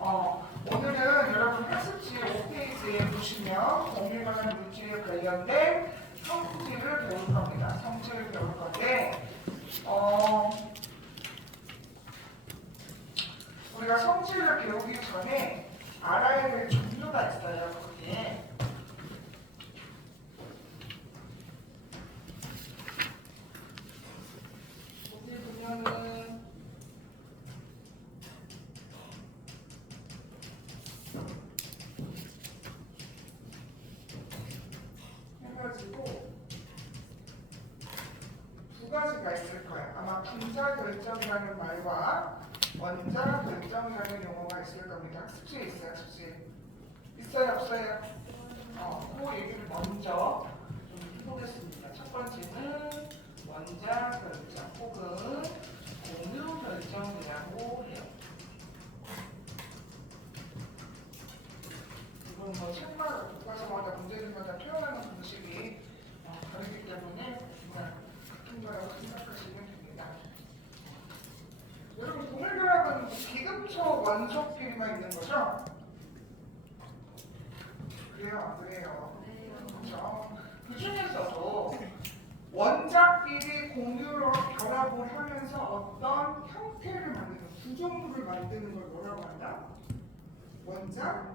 오늘은 여러분 학습지 5페이지에 보시면 공유 관련 물질에 관련된 성질을 배울 겁니다. 성질을 배울 건데, 우리가 성질을 배우기 전에 알아야 될 종류가 있어요. 거기에. 여기 보면은 해가지고 두 가지가 있을 거예요. 아마 분자 결정이라는 말과 원자 결정이라는 용어가 있을 겁니다. 학습지에 있어요. 학습지에. 있어요? 없어요? 그 얘기를 먼저 좀 해보겠습니다. 첫 번째는 원자 결정 혹은 공유 결정이라고 해요. 이건 뭐 책마다 교과서마다 문제들마다 표현하는 방식이 다르기 때문에 그냥 같은 거라고 생각하시면 됩니다. 여러분 공유결합은 비금속 원소끼리만 있는 거죠? 그래요? 안 그래요? 그렇죠? 그 중에서도 원자끼리 공유로 결합을 하면서 어떤 형태를 만드는 구조물을 만드는 걸 뭐라고 한다? 원자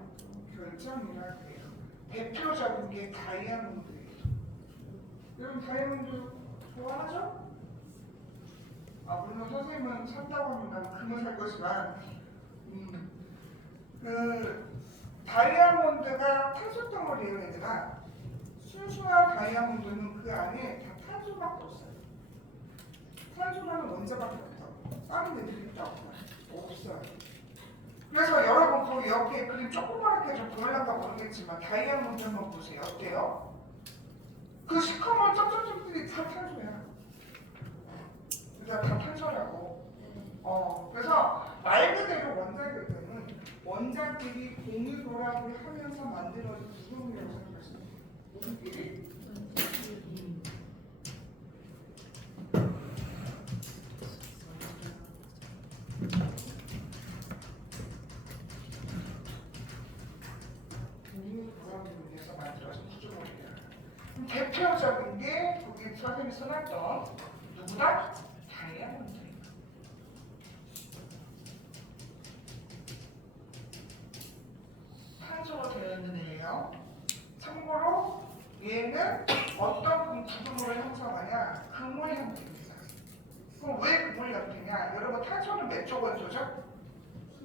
결정이라 그래요. 대표적인 게 다이아몬드예요. 여러분 다이아몬드 좋아하죠? 물론 선생님은 산다고 하면 나는 금을 살 것이지만 그 다이아몬드가 탄소 덩어리예요. 얘들아. 순수한 다이아몬드는 그 안에 다 탄소밖에 없어요. 탄소라는 원자밖에 없다고. 다른 애들이 있다고. 없어요. 그래서 여러분 거기 옆에 그림 조그맣게 좀 보여달까 모르겠지만 다이아몬드 한번 보세요. 어때요? 그 시커먼 점점점들이 다 탄소야. 그러니까 다 탄소라고. 그래서 말 그대로 원자 결정은 원자끼리 공유 결합을 하면서 만들어진 구조물이라고 생각하시면 돼요. 우리끼리 공유 결합을 위해서 만들어진 구조물이에요. 대표적인 게 거기 선생님이 써놨던 누구다? 다이아몬드. 탄소로 되어 있는 애예요. 참고로 얘는 어떤 구조물을 형성하냐? 금물 형태입니다. 그럼 왜 금물 형태냐? 여러분 탄소는 몇 조 원소죠?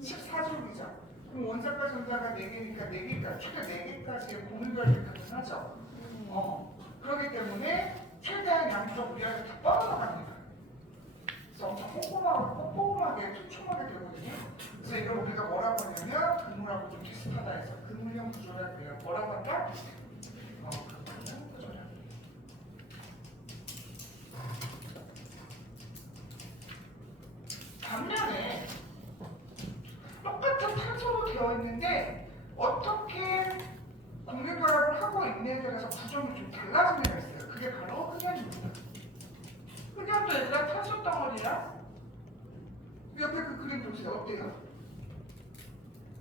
14조이죠. 그럼 원자과 전자가 4개니까 4개까지, 최대 4개까지의 공유결이 가능하죠. 그렇기 때문에 최대한 양쪽 위아래 다 뻗어나갑니다. 그래서 엄청 꼼꼼하게 촘촘하게 되거든요. 그래서 이걸 우리가 뭐라고 하냐면 그물하고 좀 비슷하다 해서 그물형 구조라고 해요. 뭐라고 할까? 그물형 구조라. 반면에 똑같은 탄소로 되어 있는데 어떻게 공유결합을 하고 있느냐에 따라서 구조물이 좀 달라진 애가 있어요. 그게 바로 흑연입니다. 흑연도 얘들아 탄소 덩어리야. 옆에 그 그림 보세요. 어때요?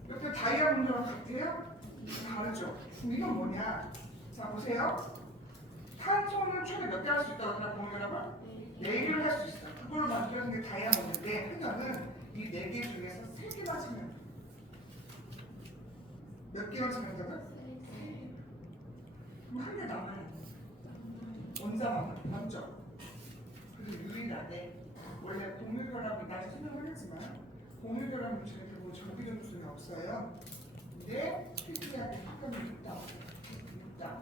옆에 다이아몬드랑 같아요? 다르죠? 이건 뭐냐? 자 보세요. 탄소는 최대 몇 개 할 수 있다고 하나 공유결합을? 4개를 할 수 있어요. 그걸로 만들어진 게 다이아몬드인데 흑연은 이 4개 중에서 3개만 치면 돼요. 몇 개만 치면 되나? 그럼 한 개 남아요. 원자만 맞죠? 그리고 유일하게 원래 공유결합이 나중에 설명을 했지만 공유결합 물질은 결국 전기전 수는 없어요. 근데 필기하게 특성이 있다.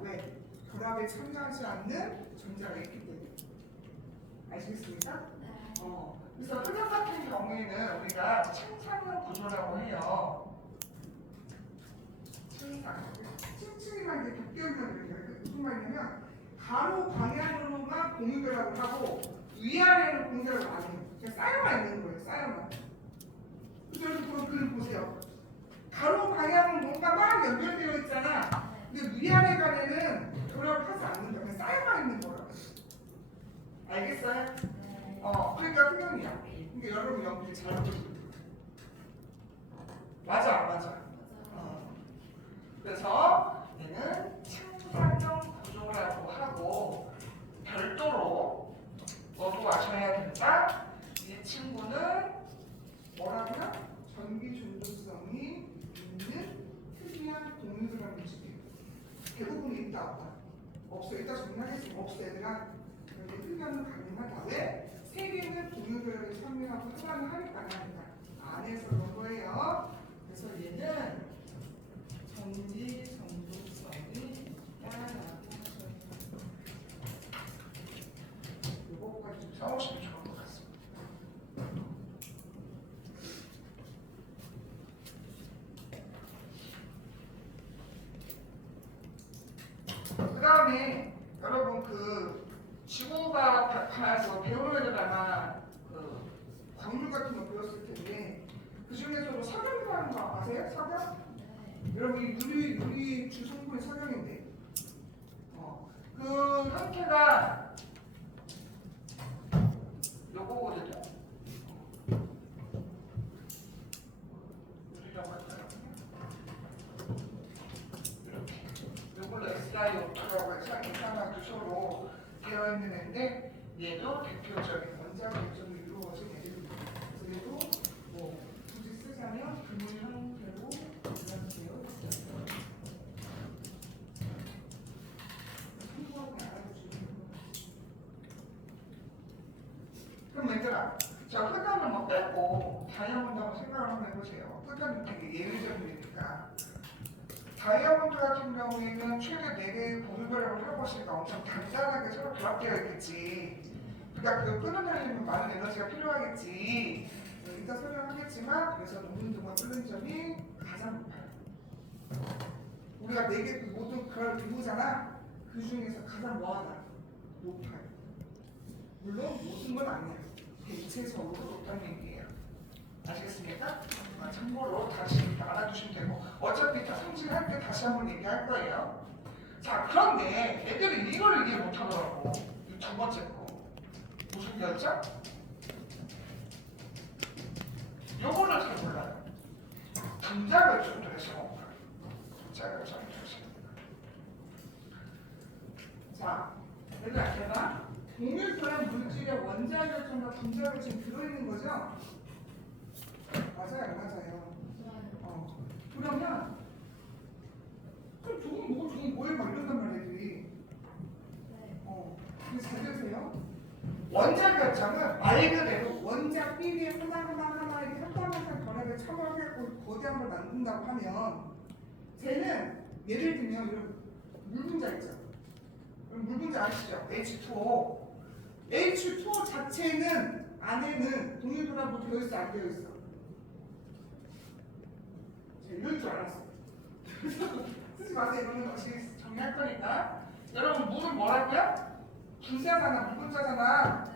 왜? 결합에 참여하지 않는 전자가 있기 때문에. 아시겠습니까? 그래서 흑연 같은 경우에는 우리가 층상형 구조라고 해요. 층층이만 이렇게 겹겹이면 돼요. 무슨 말이냐면 가로 방향으로만 공유결합을 하고 위아래로 공유결합을 안 해요. 그냥 쌓여만 있는 거예요. 쌓여만. 그래서 그럼 그림 보세요. 가로 방향은 뭔가 막 연결되어 있잖아. 근데 위아래 간에는 결합을 하지 않는다. 그냥 쌓여만 있는 거라고. 알겠어요? 그러니까 흑연이야. 그러니까 여러분 연필 잘 보시면 돼요. 맞아 안 맞아? 그래서 얘는 친환경 구조라고 하고 별도로 너도 아셔야 된다. 이 친구는 뭐라고요? 전기 중독성이 있는 특이한 동물들이라는 문제예요. 대부분 있다 없다? 없어. 이따 정리하겠지만 없어 얘들아. 그런데 흡연은 가능하다. 왜? 세계는 동물들에게 설명하고 흡연을 하니까 합니다. 안에서 그런 거예요. 그래서 얘는 전기 중독성이 있다라고 하셔야 돼요. 이거까지 좀 써보시면 좋을 것 같습니다. 그 다음에 여러분 그 지구과학에서 배우는 애들 아마 그 광물 같은 거 배웠을 텐데 그 중에서도 석영이라는 거 아세요? 석영? 여러분 이 유리 주성분이 석영인데 그 형태가 요거거든요. 유리라고 할까요? 이렇게 요걸로 SiO2라고 해서 이산화탄소로 되어 있는 애인데 얘도 대표적인 원자 결정이 이루어진 애들입니다. 그래도 뭐 굳이 쓰자면 그물 형태로 이렇게 되어 있어요. 그럼 얘들아, 자 흑암은 뭐 뺐고 다이아몬드 한번 생각을 한번 해보세요. 흑암은 되게 예외적이니까. 다이아몬드 같은 경우에는 최대 4개의 보류별을 하고 있으니까 엄청 단단하게 서로 결합되어 있겠지. 그러니까 그 끊어내려면 많은 에너지가 필요하겠지. 이따 설명하겠지만 그래서 녹는 동안 끓는 점이 가장 높아요. 우리가 4개 그 모든 그걸 비우잖아. 그 중에서 가장 뭐하나? 높아요. 물론 모든 건 아니에요. 대체적으로 높다는 얘기예요. 아시겠습니까? 참고로 다시 알아두시면 되고 어차피 다 성질할 때 다시 한번 얘기할 거예요. 자 그런데 애들이 이걸 이해 못하더라고. 이 두 번째 거 무슨 결정? 요거를 잘 몰라요. 분자 결정도 해서 분자 결정이 되십니다. 자 얘들아 제가 동일한 물질의 원자 결정과 분자 결정이 들어있는 거죠? 맞아요, 안 맞아요? 그러면 그럼 저건 뭐고 저건 뭐에 막 이런단 말이야 애들이. 그래서 잘 들으세요. 원자 결정은 말 그대로 원자 B의 하나하나 이렇게 한 방향상 변화를 참여해갖고 거대한 걸 만든다고 하면 쟤는 예를 들면 이런 물분자 있죠? 물분자 아시죠? H2O. H2O 자체는 안에는 동일도라고 되어 있어 안 되어 있어? 이럴 줄 알았어. 쓰지 마세요. 이거는 다시 정리할 거니까. 여러분 물은 뭐라고요? 분자잖아, 물분자잖아.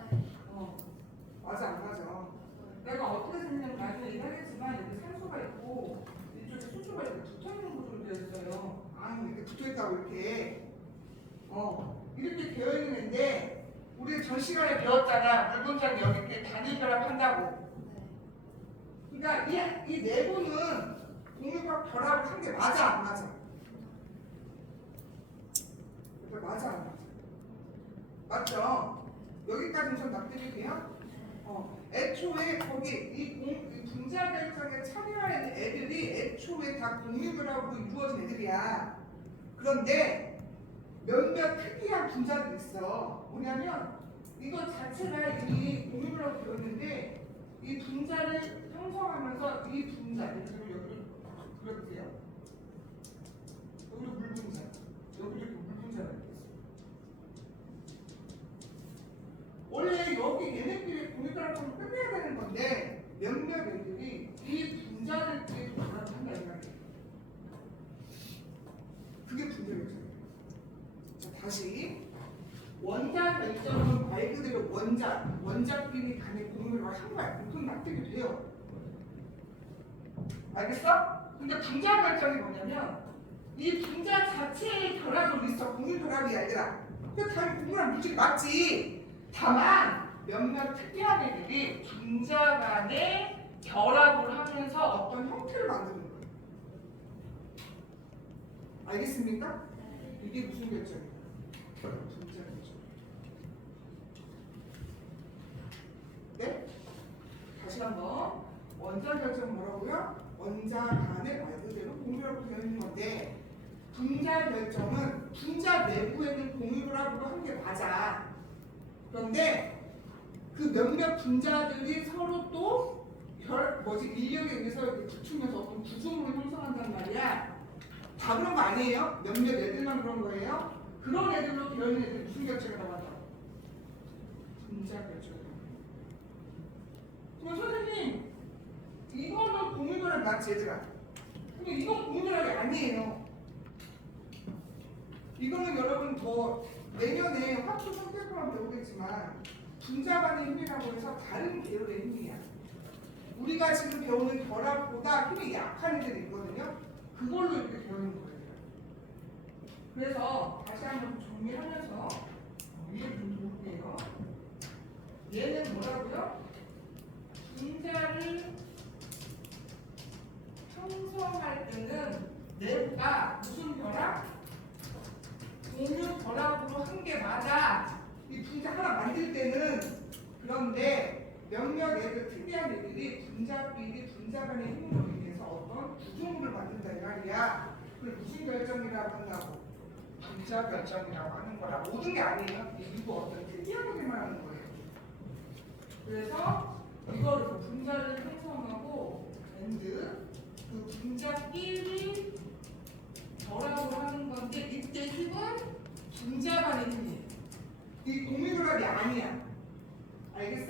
맞아 안 맞아? 내가 어떻게 생겼냐면 나중에 얘기하겠지만 여기 산소가 있고 이쪽에 수소가 이렇게 붙어있는 구조로 되어 있어요. 아니 이렇게 붙어있다고 이렇게. 이렇게 되어 있는 애인데 우리 전 시간에 배웠잖아. 물분자는 여기 이렇게 단일 결합한다고. 그러니까 이 내부는 동일과 결합을 한 게 맞아 안 맞아? 맞아 안 맞아? 맞죠? 여기까지는 좀 납득이 돼요? 애초에 거기 이 분자 결정에 참여하는 애들이 애초에 다 동일결합으로 이루어진 애들이야. 그런데 몇몇 특이한 분자들이 있어. 뭐냐면 이거 자체가 이 동일결합으로 되어 있는데 이 분자를 형성하면서 이 분자, 예를 들면 여기를 그려보세요. 여기로 물분자, 여기로 이렇게 물분자가 있겠어. 원래 여기 얘네끼리 동일결합을 끝내야 되는 건데 몇몇 애들이 이 분자들끼리 결합을 한다 이 말이에요. 그게 분자 결정이에요. 자, 다시 원자 결정은 말 그대로 원자끼리 간의 공유를 한 거야. 그건 납득이 돼요. 알겠어? 근데 분자 결정이 뭐냐면 이 분자 자체의 결합으로 있어. 공유 결합이 아니라. 그러니까 당연히 공유랑 물질이 맞지. 다만 몇몇 특이한 애들이 분자 간의 결합을 하면서 어떤 형태를 만드는 거야. 알겠습니까? 이게 무슨 결정이에요? 분자 결정. 네? 다시 한번 원자 결정 뭐라고요? 원자 간의 말 그대로 공유라고 되어 있는 건데 분자 결정은 분자 내부에는 공유라고 한 게 맞아. 그런데 그 몇몇 분자들이 서로 또 인력에 의해서 이렇게 붙으면서 어떤 구조물을 형성한단 말이야. 다 그런 거 아니에요? 몇몇 애들만 그런 거예요? 그런 애들로 되어 있는 애들 무슨 결정이라고 한다? 분자 결정. 그럼 선생님 이거는 공유결합 맞지 얘들아? 근데 이건 공유결합이 아니에요. 이거는 여러분 더 내년에 화투 선택표만 배우겠지만 분자 간의 힘이라고 해서 다른 계열의 힘이야. 우리가 지금 배우는 결합보다 힘이 약한 애들이 있거든요. 그걸로 이렇게 배우는 거예요. 그래서 다시 한번 정리하면서 위에 좀 볼게요. 얘는 뭐라고요? 분자를 형성할 때는 내부가 무슨 결합? 공유 결합으로 한 게 맞아. 이 분자 하나 만들 때는. 그런데 몇몇 애들 특이한 애들이 분자끼리 분자 간의 힘으로 인해서 어떤 구조물을 만든다 이 말이야. 그걸 무슨 결정이라고 한다고? 분자 결정이라고 하는 거라. 모든 게 아니에요. 일부 어떤 특이한 게만 하는 거예요. 그래서 이거를 분자를 형성하고 그 분자끼리 결합을 하는 건데 이때 힘은 분자 간의 힘이에요. 이 공유결합이 아니야. 알겠어?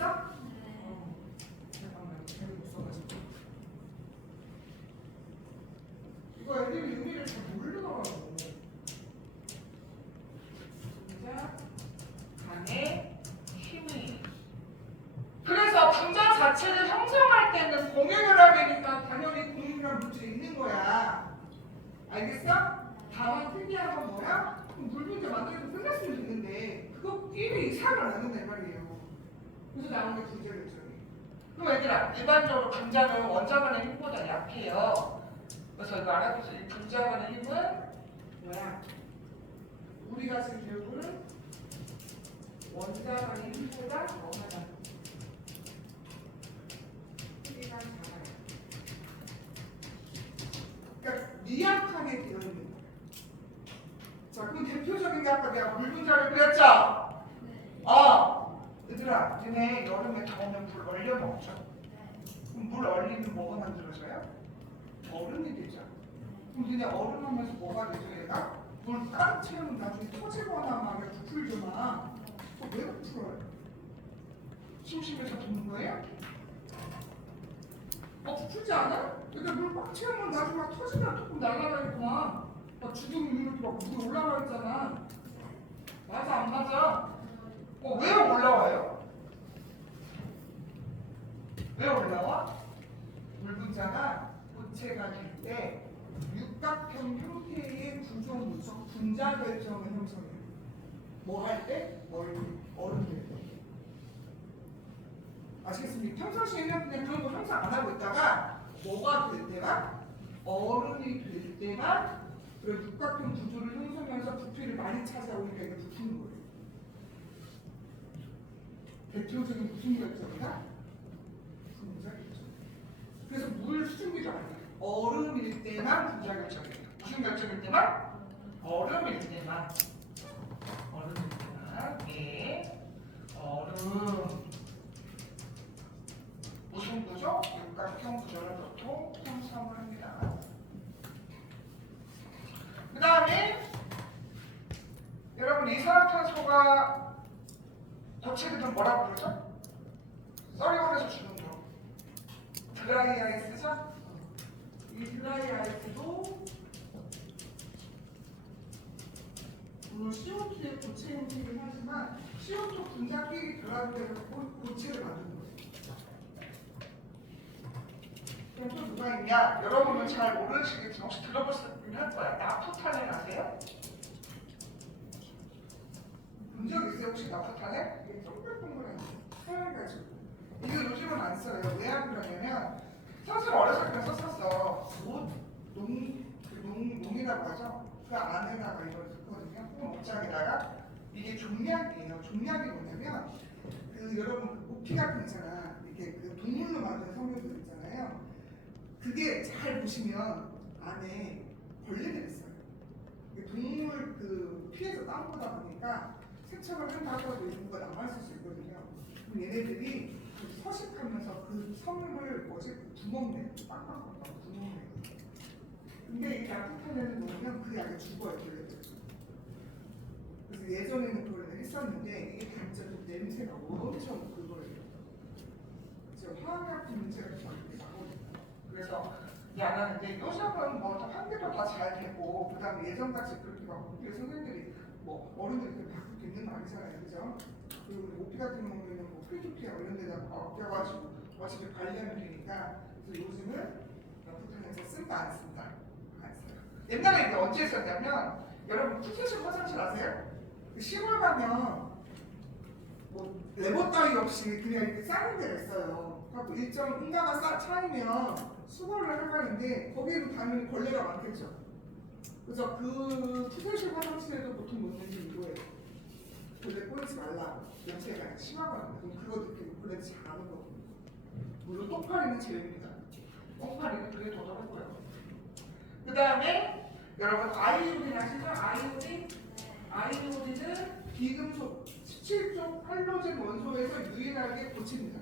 잠깐만 잘 못 써가지고 이거 애들이 의미를 잘 모르더라고. 분자 간의 힘이. 그래서 분자 자체를 형성할 때는 공유결합이니까 당연히 공유결합 물질이 있는 거야. 알겠어? 다만 특이한 건 뭐야? 물 분자 만들어서 끝났으면 됐는데 그거 끼리 이상을 안 한다 이 말이에요. 그래서 나온 게 분자 결정이에요. 그럼 얘들아 일반적으로 분자는 원자 간의 힘보다 약해요. 그래서 이거 알아보세요. 이 분자 간의 힘은 뭐야? 우리가 지금 배우는 원자 간의 힘보다 얼마나 크기가 작아요. 그러니까 미약하게 되어 있는 거예요. 자, 그럼 대표적인 게 아까 내가 물 분자를 그렸죠? 얘들아, 니네 여름에 더우면 물 얼려 먹죠? 그럼 물 얼리면 뭐가 만들어져요? 얼음이 되죠. 그럼 니네 얼음하면서 뭐가 되죠, 얘가? 물 가득 채우면 나중에 터지거나 막 부풀잖아. 왜 부풀어요? 심심해서 부는 거예요? 부풀지 않아? 근데 물 꽉 채우면 나중에 막 터지면 조금 날아가겠구나. 막 주둥이 이렇게 막 물이 올라가 있잖아. 맞아 안 맞아? 왜 올라와요? 왜 올라와? 물 분자가 고체가 될 때 육각형 형태의 구조물, 분자 결정을 형성해요. 뭐 할 때? 얼음 될 때. 아시겠습니까? 평상시에는 그냥 그런 거 형성 안 하고 있다가 뭐가 될 때만? 얼음이 될 때만 그런 육각형 구조를 형성하면서 부피를 많이 차지하니까 이게 부피는 거예요. 대표적인 무슨 결정이다? 분자 결정. 그래서 물 수증기도 아니에요. 얼음일 때만 분자 결정이에요. 무슨 결정일 때만? 얼음일 때만. 얼음일 때만. 예. 얼음. 무슨 구조? 육각형 구조를 보통 형성을 합니다. 그 다음에 여러분 이산화탄소가 고체들은 뭐라고 그러죠? 썰이원에서 주는 거 드라이 아이스죠? 이 드라이 아이스도 물론 CO2의 고체 형태이긴 하지만 CO2 분자끼리 결합돼서 고체를 만드는 거예요. 그럼 또 누가 있냐? 여러분은 잘 모르시겠지만 혹시 들어보시긴 할 거야. 나프탈렌 아세요? 본 적 있어요? 혹시 나프탈렌? 이게 동글동글한 하얀가지고 이거 요즘은 안 써요. 왜 안 그러냐면 선생님 어렸을 때 썼었어. 농이나 종이라고 하죠. 그 안에다가 이걸 넣거든요. 혹은 옷장에다가 이게 종약이에요. 종약이 뭐냐면 그 여러분 그 모피 같은 거 있잖아. 이렇게 그 동물로 만든 성묘들 있잖아요. 그게 잘 보시면 안에 벌레들 있어요. 동물 그 피에서 딴 거다 보니까 세척을 한다고 이런 거 남아있을 수 있거든요. 그럼 얘네들이 서식하면서 그 섬유를 뭐지? 구멍 내, 빡빡빡빡 구멍 내. 근데 이 약국판에는 놓으면 그 약이 죽어요, 벌레들. 그래서 예전에는 그걸 했었는데 이게 단점이 냄새가 엄청 그거예요. 지금 화학약품 문제가 좀 많이 나거든요. 그래서 안 하는데 요즘은 뭐 환기도 다 잘 되고 그다음에 예전같이 그렇게 막 우리 선생님들이 뭐 어른들이 바꿀 수 있는 거 아니잖아요, 그죠? 그리고 오피 같은 경우에는 뭐 프리토피아 이런 데다가 껴가지고 어차피 관리하면 되니까 그래서 요즘은 약국판에서 쓴다 안 쓴다 안 써요. 옛날에 이게 언제 썼냐면 여러분 푸세식 화장실 아세요? 시골 가면 뭐 레버 따위 없이 그냥 이렇게 싸는 데가 있어요. 그래서 일정 응가가 차이면 수거를 하는데 거기에도 당연히 벌레가 많겠죠. 그래서 그 투세식 화장실에도 보통 놓는 게 이거예요. 벌레 꼬이지 말라. 냄새가 심하거든요. 그럼 그거 느끼고 벌레 잘 안 오거든요. 물론 똥파리는 제외입니다. 똥파리는 그게 더 더럽고요. 그 다음에 여러분 아이오딘 아시죠? 아이오딘은 비금속 17종 할로젠 원소에서 유일하게 고칩니다.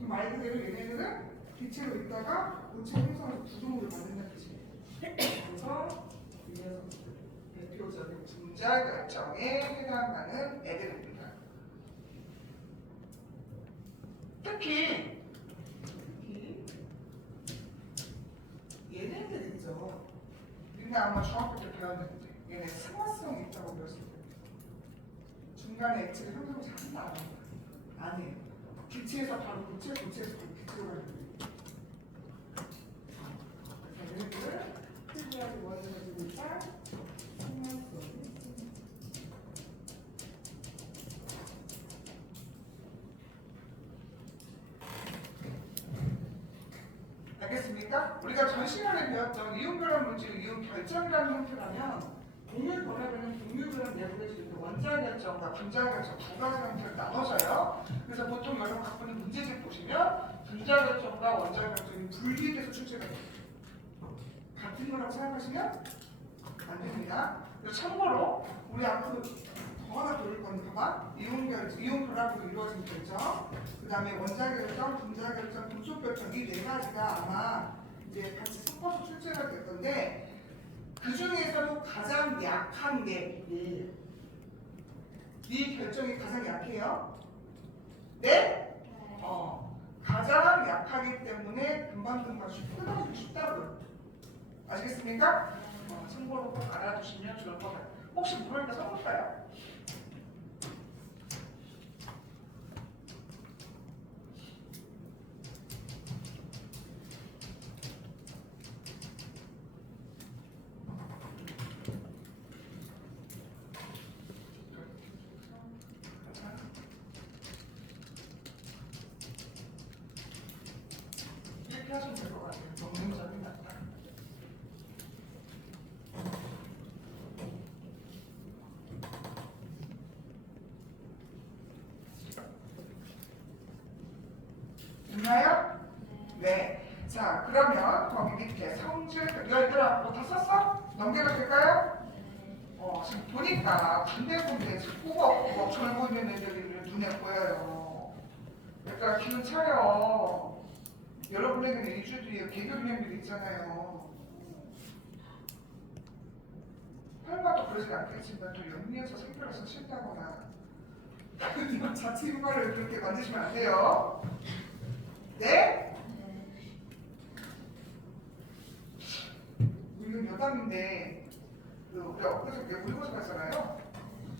말 그대로 얘네들은 기체로 있다가 고체 형성해서 구조물을 만든다는 뜻이에요. 그래서 이 녀석들 대표적인 분자 결정에 해당하는 애들입니다. 특히 얘네들 있죠. 우리가 아마 중학교 때 배웠는데 얘네 승화성이 있다고 배웠을 거예요. 중간에 액체를 형성을 잘한다 안 해요. 기체에서 바로 고체, 고체에서 바로 기체로 가는 거예요. 얘네들을 특이하게 원인을 가지고 있다. 승화성이 알겠습니까? 우리가 전 시간에 배웠던 이온결합 물질, 이온 결정이라는 형태라면 동일 결합에는 동일 결합 내부에 지금 원자 결정과 분자 결정 두 가지 형태로 나눠져요. 그래서 보통 여러분 갖고 있는 문제집 보시면 분자 결정과 원자 결정이 분리돼서 출제가 돼요. 같은 거라고 생각하시면 안 됩니다. 그래서 참고로 우리 앞으로 더 하나 돌릴 건데 봐봐. 이온 결합으로 이루어진 결정, 그 다음에 원자 결정, 분자 결정, 금속 결정 이 네 가지가 아마 이제 같이 섞어서 출제가 될 건데 그 중에서도 가장 약한 게 이 결정이 가장 약해요. 네? 가장 약하기 때문에 금방금방 끊어지기 쉽다고요. 아시겠습니까? 참고로 꼭 알아두시면 좋을 것 같아요. 혹시 모르니까 써볼까요? 이렇게 하시면 될 것 같아요. 먹는 점이 낫다. 됐나요? 네. 자, 그러면 거기 밑에 성질, 얘들아, 뭐 다 썼어? 넘겨도 될까요? 지금 보니까 군데군데 지금 꾸벅꾸벅 졸고 있는 애들이 눈에 보여요. 그러니까 기운 차려. 여러분에게는 일주일 뒤에 개교기념일이 있잖아요. 설마도 그러지 않겠지만 또 연미에서 생겨서 쉰다거나 자체 휴가를 그렇게 만드시면 안 돼요. 네? 우리는 여담인데 우리 엊그저께 모의고사 갔잖아요.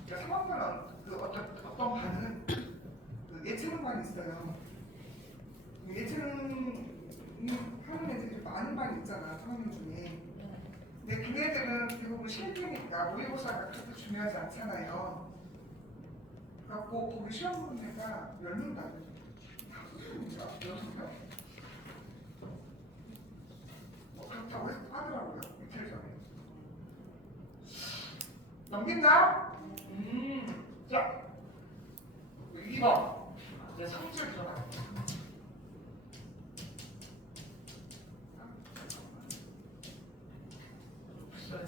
3학년 어떤 반은 예체능반이 있어요. 예체능 하는 애들이 좀 많은 반이 있잖아, 3학년 중에. 근데 걔네들은 대부분 실기니까 모의고사가 그렇게 중요하지 않잖아요. 그래갖고 거기 시험 보는 애가 10명도 안 돼요. 다 선생님인가? 6명? 그렇다고 하더라고요, 이틀 전에. 넘긴다? 자, 2번. 이제 성질 들어가. 자,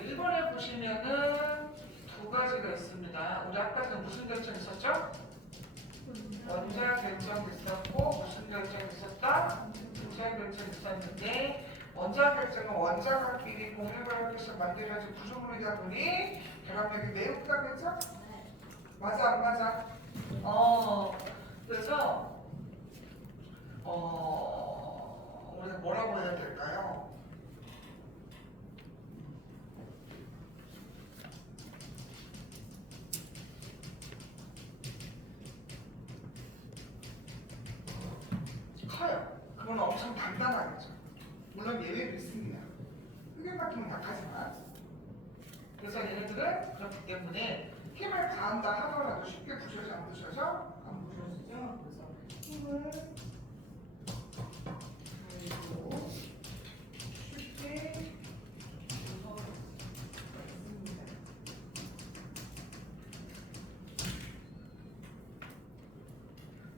1번에 보시면은 두 가지가 있습니다. 우리 아까 전에 무슨 결정 있었죠? 원자 결정 있었고 무슨 결정 있었다? 부자 결정 있었는데 원자 결정은 원자가끼리 공유결합해서 만들어진 구조물이다 보니 결합력이 매우 크다겠죠? 맞아 안 맞아? 그래서 우리가 뭐라고 해야 될까요? 커요. 그건 엄청 단단하겠죠. 물론 예외도 있습니다. 흑연 같은 건 약하지만. 그래서 얘네들은 그렇기 때문에 힘을 가한다 하더라도 쉽게 부서져 안 부서져? 안 부서지죠. 그래서 힘을 가해도 쉽게 부서집니다.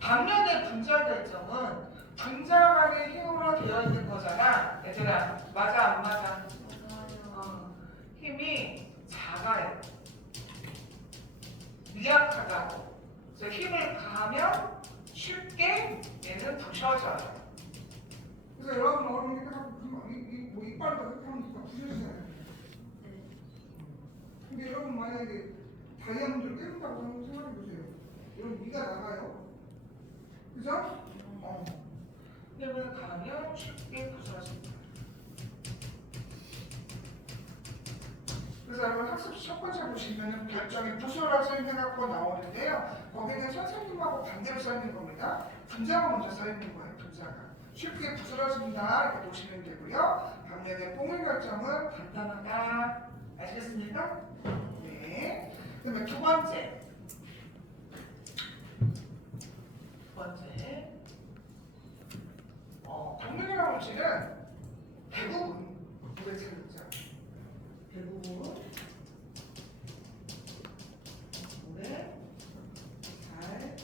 반면에 분자 결정은 분자만의 힘으로 되어 있는 거잖아. 얘들아, 맞아 안 맞아? 힘이 작아요. 미약하다고. 그래서 힘을 가하면 쉽게 얘는 부셔져요. 그래서 여러분 어른이니까 뭐 이빨도 그렇게 하면 부셔지잖아요. 근데 여러분 만약에 다이아몬드를 깨운다고 생각해 보세요. 여러분 미가 나가요. 그죠? 힘을 가하면 쉽게 부서집니다. 그래서 여러분 학습 첫 번째 보시면은 결정이 부서라서 해갖고 나오는데요. 거기는 선생님하고 반대로 써있는 겁니다. 분자가 먼저 써있는 거예요. 분자가 쉽게 부서집니다. 이렇게 보시면 되고요. 반면에 뽕의 결정은 간단하다. 아시겠습니까? 네. 그러면 두 번째. 동능이라는 물질은 대부분 물에 잘 녹죠. 대부분 물에 잘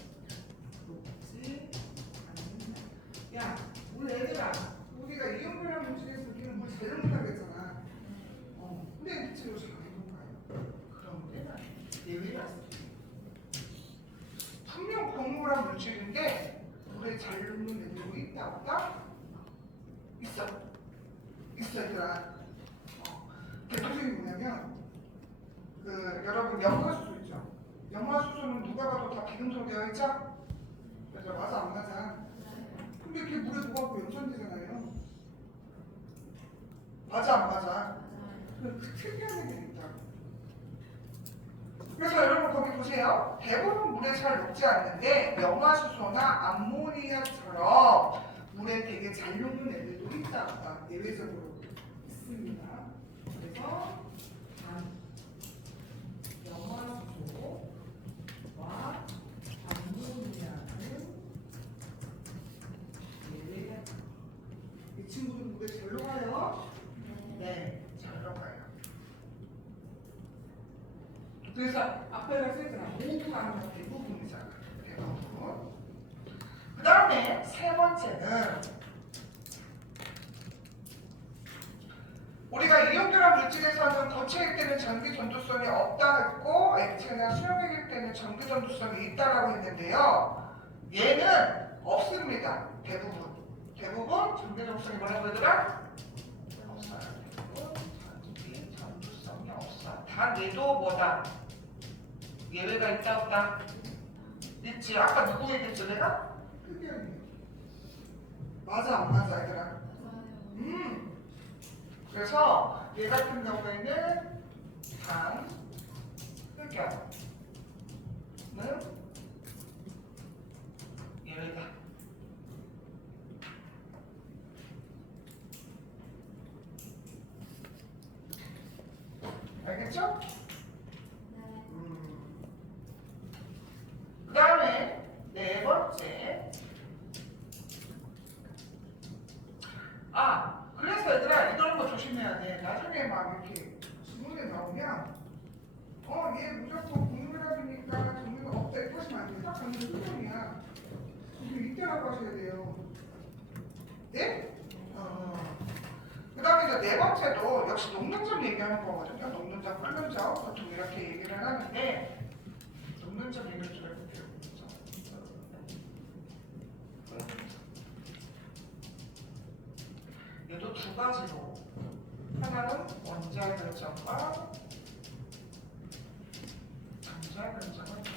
녹지 않는다. 야, 우리 애들아, 우리가 이온이라는 물질에서 우리는 물 잘 녹는다고 했잖아. 근데 물질로 잘 녹아요. 그런 데는 예외가 있습니다. 분명 고무란 물질인데 물에 잘 녹는 애들도 있다 없다? 있어. 있어 얘들아. 대표적인 뭐냐면 여러분 염화수소 있죠? 염화수소는 누가 봐도 다 기름으로 되어 있죠? 그래서 맞아 안 맞아? 근데 그게 물에 녹아서 염산되잖아요. 맞아 안 맞아? 그 특이한 게 있다. 그래서 여러분 거기 보세요. 대부분 물에 잘 녹지 않는데 염화수소나 암모니아처럼 물에 되게 잘 녹는 애들도 있다. 예외적으로 있습니다. 그래서 염화수소와 암모니아는 예외가 이 친구들 물에 잘 녹아요? 네, 잘 녹아요. 그래서 앞에가 쓰잖아. 모두하는 건 대부분이잖아. 대부분. 그 다음에 세 번째는 우리가 이온결합 물질에서는 고체일 때는 전기 전도성이 없다 했고 액체나 수용액일 때는 전기 전도성이 있다라고 했는데요. 얘는 없습니다. 대부분 전기 전도성이 뭐라고 하더라? 없어요. 전기 전도성이 없어. 다 내도 뭐다? 예외가 있다 없다? 있지. 아까 누구 얘기했죠 내가? 흑연이요. 맞아 안 맞아 얘들아? 그래서 얘 같은 경우에는 단, 흑연은 됐죠? 네. 그 다음에 네 번째. 그래서 얘들아 이런 거 조심해야 돼. 나중에 막 이렇게 지문에 나오면 얘 무조건 공유랍이니까 정리가 없다 이렇게 하시면 안 돼. 딱 정리 수정이야. 이거 이때라고 하셔야 돼요. 네? 그 다음에 이제 네 번째도 역시 녹는점 얘기하는 거거든요. 녹는점, 끓는 점 보통 이렇게 얘기를 하는데 녹는 점 얘기를 좀 해볼게요. 얘도 두 가지로 하나는 원자 결정과 단자 결정을 정하죠.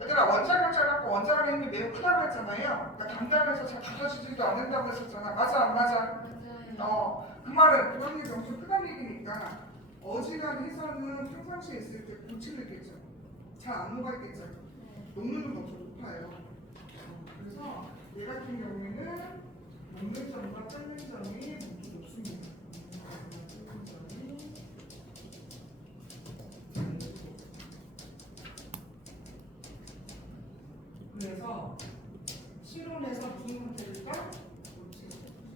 얘들아 원자 결정하고 원자의 힘이 매우 크다고 했잖아요. 그러니까 단단해서 잘 부서지지도 않는다고 했었잖아. 맞아 안 맞아? 맞아요. 그 말은 그런 얘기 엄청 크다는 얘기니까 어지간한 해서는 평상시에 있을 때 고치겠죠. 잘 안 녹아있겠죠. 네. 녹는 건 엄청 높아요. 그래서 얘 같은 경우에는 녹는 점과 끓는 점이 모두 높습니다. 그래서 실온에서 무슨 상태일까?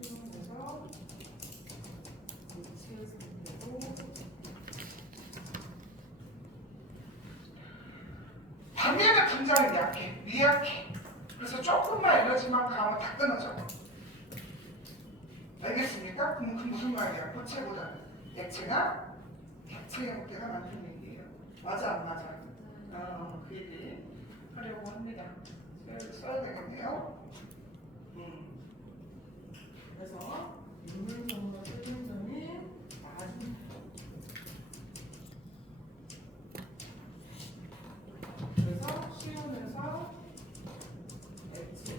실온에서 고체 상태로 반면에 분자는 약해, 미약해. 그래서 조금만 에너지만 가면 다 끊어져. 알겠습니까? 그럼 그 무슨 말이야? 고체보다는 액체나 객체 형태가 많다는 얘기예요. 맞아 안 맞아? 그 얘기 하려고 합니다. 써야 되겠네요. 그래서 녹는 점과 끓는 점이 아주 그래서 시온에서 액체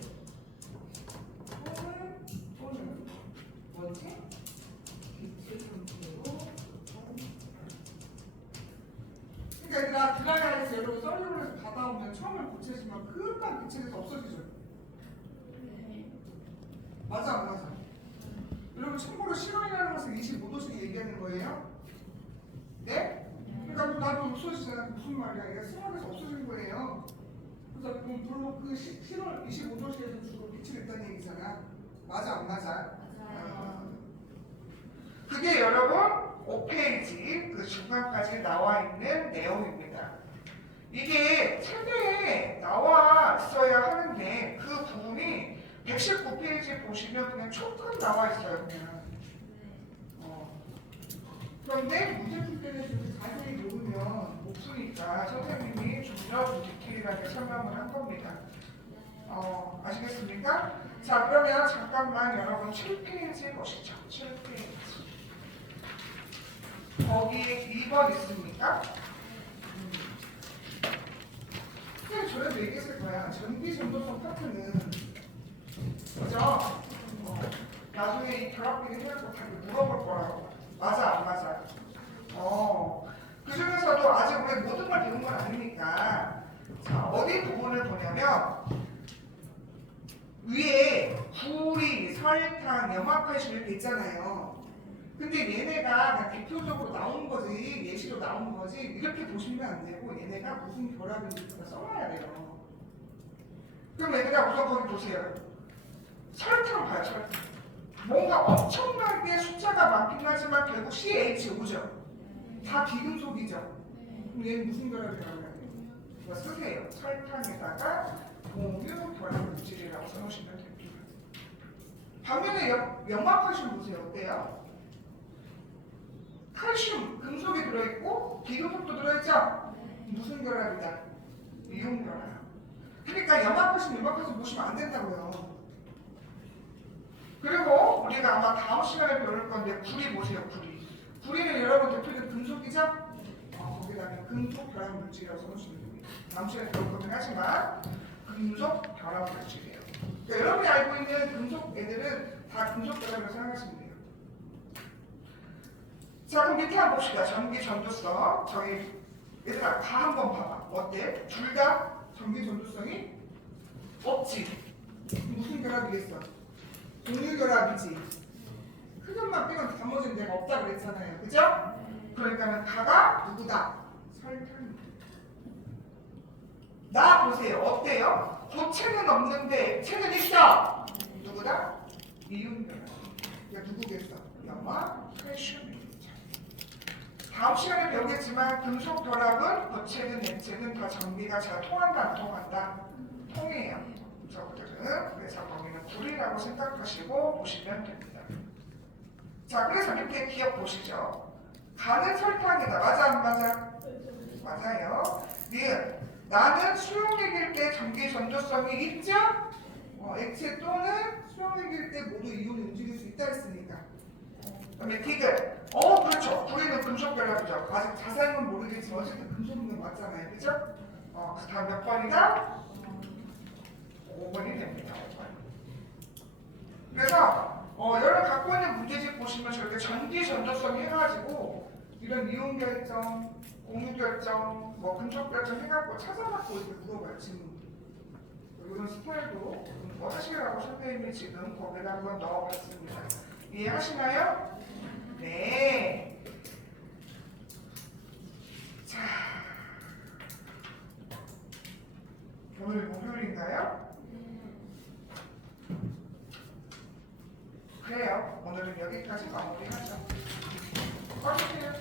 또는 뭐지? 기체 상태로 그러니까 얘들아 드라이아이스 여러분 썰리블에서 받아오면 처음에 고체지만 금방 기체에서 없어지죠. 네. 맞아 안 맞아? 여러분 참고로 실온이라는 것은 25도씩 얘기하는 거예요. 네? 그러니까 나도 없어지잖아. 무슨 말이야? 얘가 수학에서 없어진 거예요. 그래서 물론 그 실온 25도씨에서 주로 빛이 냈다는 얘기잖아. 맞아 안 맞아? 맞아요. 그게 여러분 5페이지 그 중간까지 나와 있는 내용입니다. 이게 책에 나와 있어야 하는데 그 부분이 119페이지 보시면 그냥 촉감 나와 있어요. 그냥. 그런데 문제풀 때는 좀 자세히 모르면 못 푸니까 선생님이 좀 더 디테일하게 설명을 한 겁니다. 아시겠습니까? 자, 그러면 잠깐만 여러분 7페이지 보시죠. 7페이지. 거기에 2번 있습니까? 그냥 저래도 얘기했을 거야. 전기 전도성 파트는 그죠? 나중에 이 결합비를 해갖고 다 물어볼 거라고. 맞아 안 맞아? 그 중에서도 아직 우리 모든 걸 배운 건 아니니까 자 어디 부분을 보냐면 위에 구리, 설탕, 염화칼슘 이렇게 있잖아요. 근데 얘네가 그냥 대표적으로 나온 거지 예시로 나온 거지 이렇게 보시면 안 되고 얘네가 무슨 결합인지 써놔야 돼요. 그럼 얘들아 우선 거기 보세요. 설탕 봐요 설탕. 뭔가 엄청나게 숫자가 많긴 하지만 결국 CHO죠. 다 비금속이죠. 그럼 얘는 무슨 결합이라고 해야 돼요? 이거 쓰세요. 설탕에다가 공유 결합 물질이라고 써놓으시면 됩니다. 반면에 염화칼슘 보세요. 어때요? 칼슘, 금속이 들어있고 비금속도 들어있죠? 무슨 결합이다? 이온 결합. 그러니까 염화칼슘 보시면 안 된다고요. 그리고 우리가 아마 다음 시간에 배울 건데 구리 보세요. 구리는 여러분 대표적인 금속이죠? 거기다가 금속 결합 물질이라고 써놓으시면 됩니다. 다음 시간에 배울 거긴 하지만 금속 결합 물질이에요. 그러니까 여러분이 알고 있는 금속 애들은 다 금속 결합이라고 생각하시면 돼요. 자 그럼 밑에 한번 봅시다. 전기 전도성. 저희 얘들아 다 한번 봐봐. 어때? 둘 다 전기 전도성이 없지. 무슨 결합이겠어? 공유 결합이지. 흑연만 빼면 나머지는 내가 없다 그랬잖아요. 그죠? 그러니까는 다가 누구다? 설탕입니다. 나 보세요. 어때요? 고체는 없는데 액체는 있어. 누구다? 이온결합. 그러니까 누구겠어? 염화, 칼슘이겠죠. 다음 시간에 배우겠지만 금속 결합은 고체든 액체든 다 전기가 잘 통한다 안 통한다? 통해요. 저것들은. 그래서 거기는 불이라고 생각하시고 보시면 됩니다. 자, 그래서 밑에 기억 보시죠. 간은 설탕이다. 맞아 안 맞아? 맞아요. 니은 나는 수용액일 때 전기 전도성이 있죠? 액체 또는 수용액일 때 모두 이온이 움직일 수 있다 했으니까. 그다음에 디귿. 그렇죠. 불에는 금속 결합이죠. 아직 자세히는 모르겠지만 어쨌든 금속은 맞잖아요. 그죠? 그 다음 몇 번이다? 5번이 됩니다. 5번. 그래서 여러분 갖고 있는 문제집 보시면 저렇게 전기 전도성 해가지고 이런 이온 결정, 공유 결정, 뭐 금속 결정 해갖고 찾아갖고 이렇게 물어봐요. 질문. 이런 스타일도 뭐 하시라고 선생님이 지금 거기다 한번 넣어봤습니다. 이해하시나요? 네. 자, 오늘 목요일인가요? 그래요. 오늘은 여기까지 마무리하죠. 꺼주세요.